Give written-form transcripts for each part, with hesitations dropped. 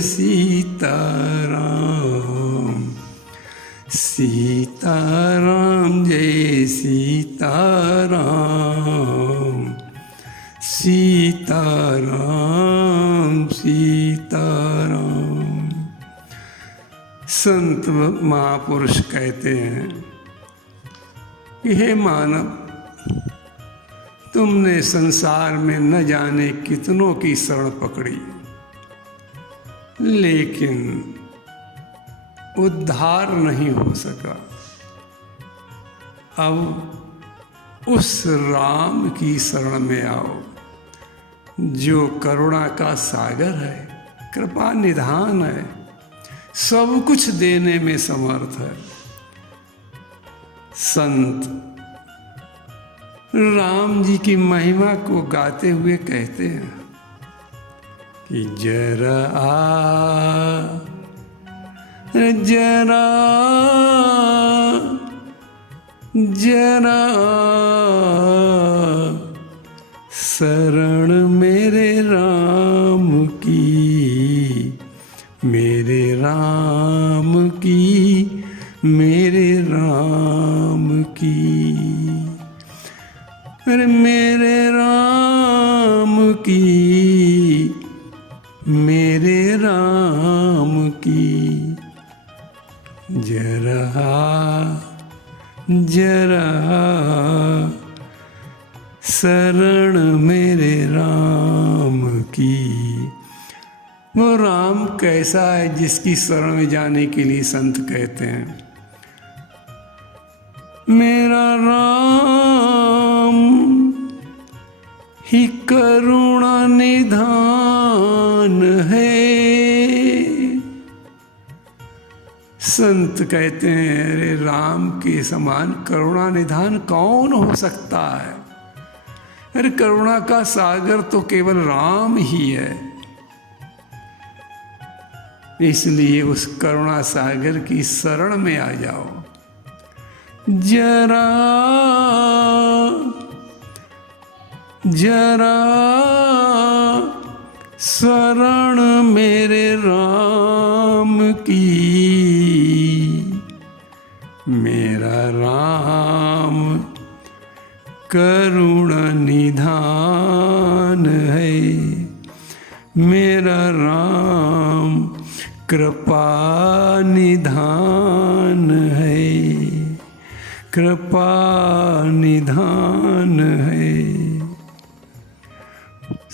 सीताराम, सीताराम जय सीताराम, सीताराम सीताराम। संत महापुरुष कहते हैं कि हे मानव, तुमने संसार में न जाने कितनों की शरण पकड़ी, लेकिन उद्धार नहीं हो सका। अब उस राम की शरण में आओ जो करुणा का सागर है, कृपा निधान है, सब कुछ देने में समर्थ है। संत राम जी की महिमा को गाते हुए कहते हैं कि जरा जरा जरा शरण मेरे राम की, मेरे राम की, मेरे राम की, अरे मेरे राम की, मेरे राम की। जरा जरा शरण मेरे राम की। वो राम कैसा है जिसकी शरण में जाने के लिए संत कहते हैं मेरा राम ही करुणा निधान है। संत कहते हैं अरे राम के समान करुणा निधान कौन हो सकता है। अरे करुणा का सागर तो केवल राम ही है। इसलिए उस करुणा सागर की शरण में आ जाओ। जरा जरा शरण मेरे राम की, मेरा राम करुणा निधान है, मेरा राम कृपा निधान है, कृपा निधान है।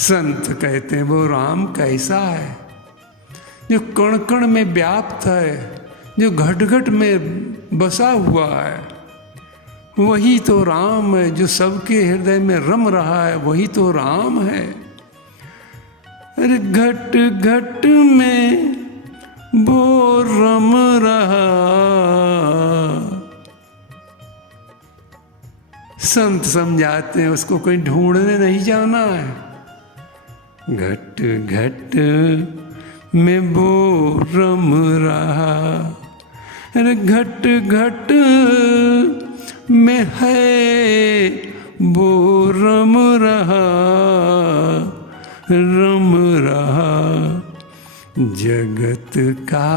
संत कहते हैं वो राम कैसा है जो कण कण में व्याप्त है, जो घट घट में बसा हुआ है। वही तो राम है जो सबके हृदय में रम रहा है, वही तो राम है। अरे घट घट में वो रम रहा। संत समझाते हैं उसको कहीं ढूंढने नहीं जाना है। घट घट में वो रम रहा। अरे घट घट में है वो रम रहा, रम रहा। जगत का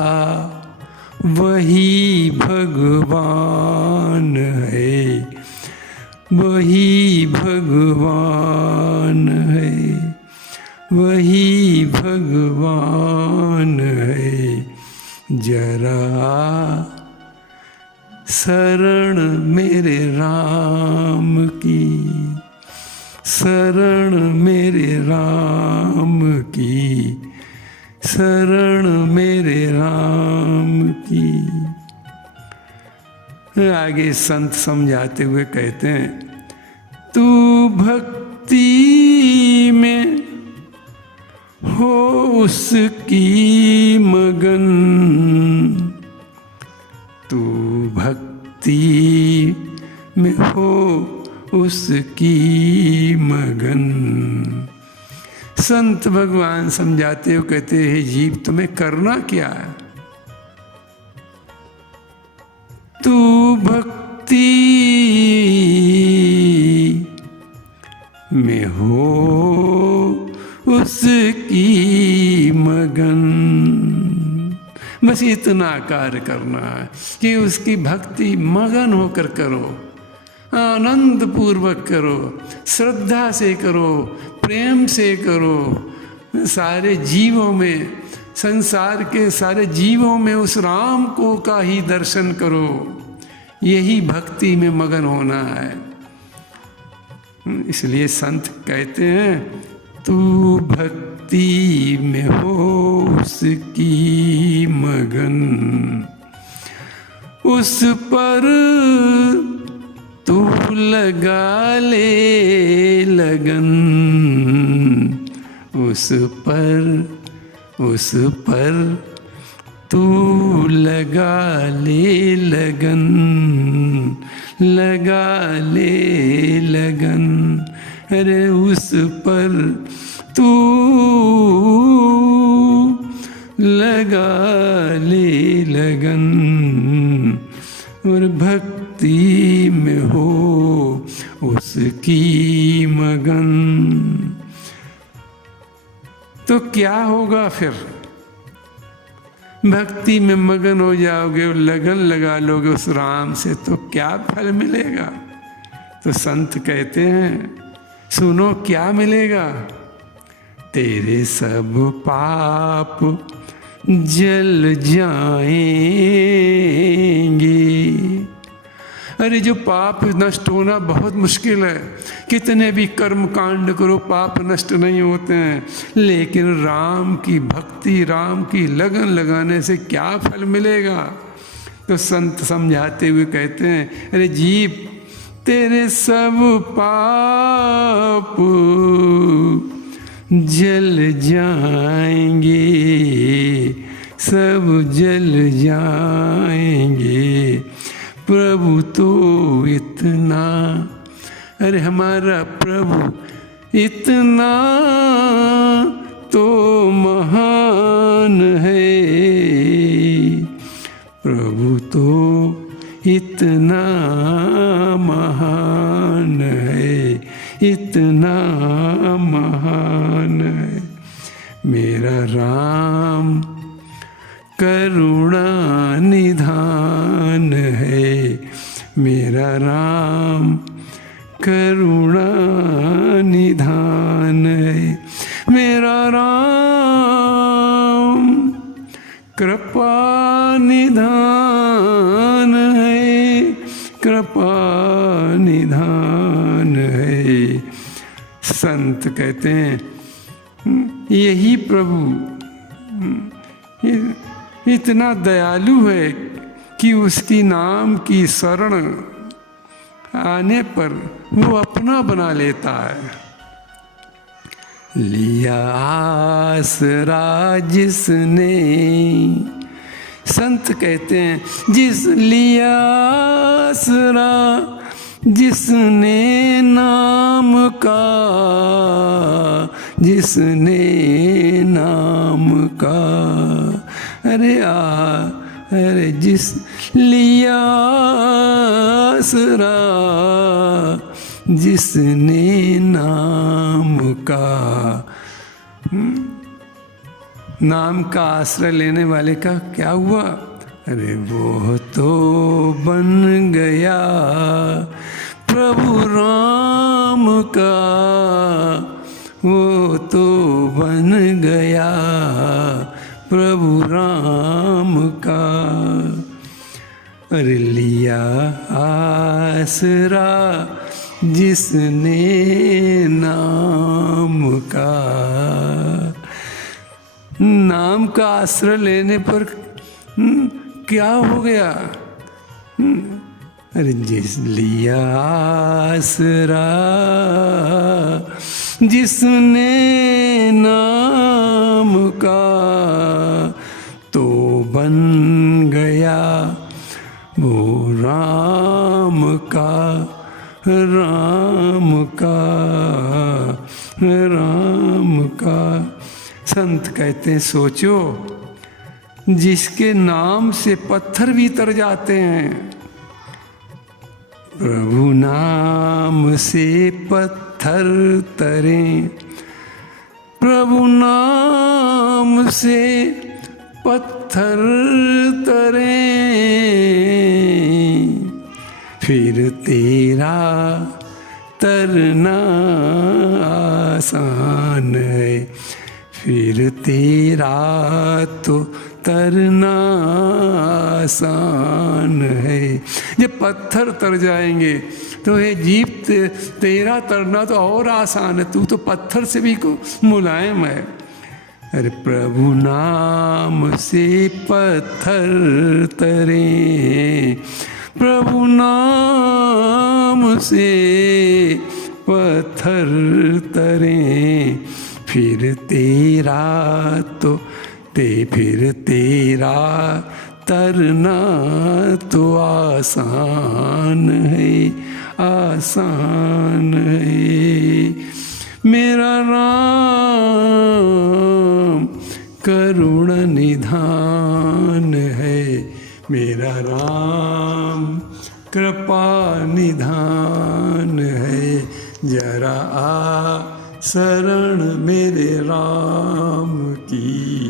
वही भगवान है, वही भगवान है, वही भगवान है। जरा शरण मेरे राम की, शरण मेरे राम की, शरण मेरे राम की। आगे संत समझाते हुए कहते हैं तू भक्ति में हो उसकी मगन, तू भक्ति में हो उसकी मगन। संत भगवान समझाते हो कहते हैं जीव तुम्हें करना क्या है। तू भक्ति में हो उसकी मगन, बस इतना कार्य करना है कि उसकी भक्ति मगन होकर करो, आनंद पूर्वक करो, श्रद्धा से करो, प्रेम से करो। सारे जीवों में, संसार के सारे जीवों में उस राम को का ही दर्शन करो। यही भक्ति में मगन होना है। इसलिए संत कहते हैं, तू भक्ति में हो उसकी मगन, उस पर तू लगा ले लगन, उस पर तू लगा ले लगन, लगा ले लगन। अरे उस पर तू लगा ले लगन, और भक्ति में हो उसकी मगन। तो क्या होगा फिर? भक्ति में मगन हो जाओगे और लगन लगा लोगे उस राम से, तो क्या फल मिलेगा? तो संत कहते हैं, सुनो क्या मिलेगा। तेरे सब पाप जल जाएंगे। अरे जो पाप नष्ट होना बहुत मुश्किल है, कितने भी कर्म कांड करो पाप नष्ट नहीं होते हैं, लेकिन राम की भक्ति, राम की लगन लगाने से क्या फल मिलेगा? तो संत समझाते हुए कहते हैं, अरे जीव तेरे सब पाप जल जाएंगे, सब जल जाएंगे। प्रभु तो इतना, अरे हमारा प्रभु इतना तो महान है, प्रभु तो इतना महान है, इतना महान है। मेरा राम करुणा निधान है, मेरा राम करुणा निधान है, मेरा राम कृपा निधान है, कृपा निधान है। संत कहते हैं, यही प्रभु इतना दयालु है कि उसकी नाम की शरण आने पर वो अपना बना लेता है। लिया आसरा जिसने, संत कहते हैं, जिस लिया आसरा जिसने नाम का, जिसने नाम का, अरे जिस लिया आसरा जिसने नाम का, नाम का आश्रय लेने वाले का क्या हुआ? अरे वो तो बन गया प्रभु राम का, वो तो बन गया प्रभु राम का। अरे लिया आसरा जिसने नाम का, नाम का आश्रय लेने पर क्या हो गया? अरे जिस लिया आसरा जिसने नाम का, तो बन गया वो राम का, राम का, राम का। संत कहते हैं, सोचो, जिसके नाम से पत्थर भी तर जाते हैं, प्रभु नाम से पत्थर तरे, प्रभु नाम से पत्थर तरे, फिर तेरा तरना आसान है, फिर तेरा तो तरना आसान है। जब पत्थर तर जाएंगे तो ये जीव तेरा तरना तो और आसान है, तू तो पत्थर से भी मुलायम है। अरे प्रभु नाम से पत्थर तरे, प्रभु नाम से पत्थर तरे, फिर तेरा तो फिर तेरा तरना तो आसान है, आसान है। मेरा राम करुण निधान है, मेरा राम कृपा निधान है। जरा आ शरण मेरे राम की।